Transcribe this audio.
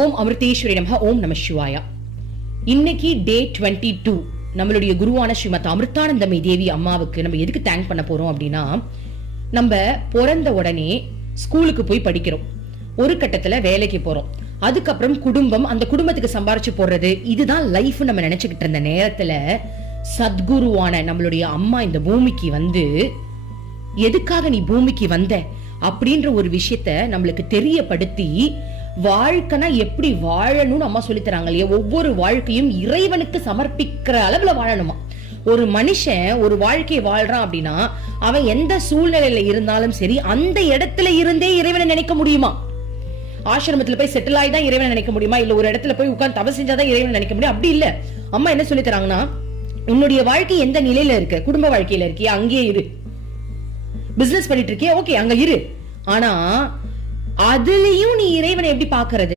ஓம் அமிர்தேஸ்வரி நமஹ. ஓம் நம சிவாயா. இன்னைக்கு டே 22. நம்மளுடைய குருவான ஸ்ரீமத் அமிர்தானந்தமயி தேவி அம்மாவுக்கு நம்ம எதுக்கு தேங்க் பண்ண போறோம் அப்படின்னா, நம்ம பிறந்த உடனே ஸ்கூலுக்கு போய் படிக்கிறோம், ஒரு கட்டத்துல வேலைக்கு போறோம், அதுக்கப்புறம் குடும்பம், அந்த குடும்பத்துக்கு சம்பாரிச்சு போடுறது, இதுதான் லைஃப் நம்ம நினைச்சுக்கிட்டு இருந்த நேரத்துல சத்குருவான நம்மளுடைய அம்மா இந்த பூமிக்கு வந்து எதுக்காக நீ பூமிக்கு வந்த அப்படின்ற ஒரு விஷயத்த நம்மளுக்கு தெரியப்படுத்தி, வாழ்க்கைனா எப்படி வாழணும்னு அம்மா சொல்லி தராங்க இல்லையா. ஒவ்வொரு வாழ்க்கையும் இறைவனுக்கு சமர்ப்பிக்கிற அளவுல வாழணுமா. ஒரு மனுஷன் ஒரு வாழ்க்கையை வாழ்றான் அப்படின்னா அவன் எந்த சூழ்நிலையில இருந்தாலும் சரி அந்த இடத்துல இருந்தே இறைவனை நினைக்க முடியுமா? ஆசிரமத்துல போய் செட்டில் ஆகி தான் இறைவனை நினைக்க முடியுமா? இல்ல ஒரு இடத்துல போய் உட்கார்ந்து தவம் செஞ்சாதான் இறைவனை நினைக்க முடியும்? அப்படி இல்ல. அம்மா என்ன சொல்லி தராங்கன்னா, உன்னுடைய வாழ்க்கை எந்த நிலையில இருக்கு, குடும்ப வாழ்க்கையில இருக்கியா அங்கேயே இரு, பிசினஸ் பண்ணிட்டு இருக்கியா ஓகே அங்க இரு, ஆனா அதுலயும் நீ இறைவனை எப்படி பாக்குறது?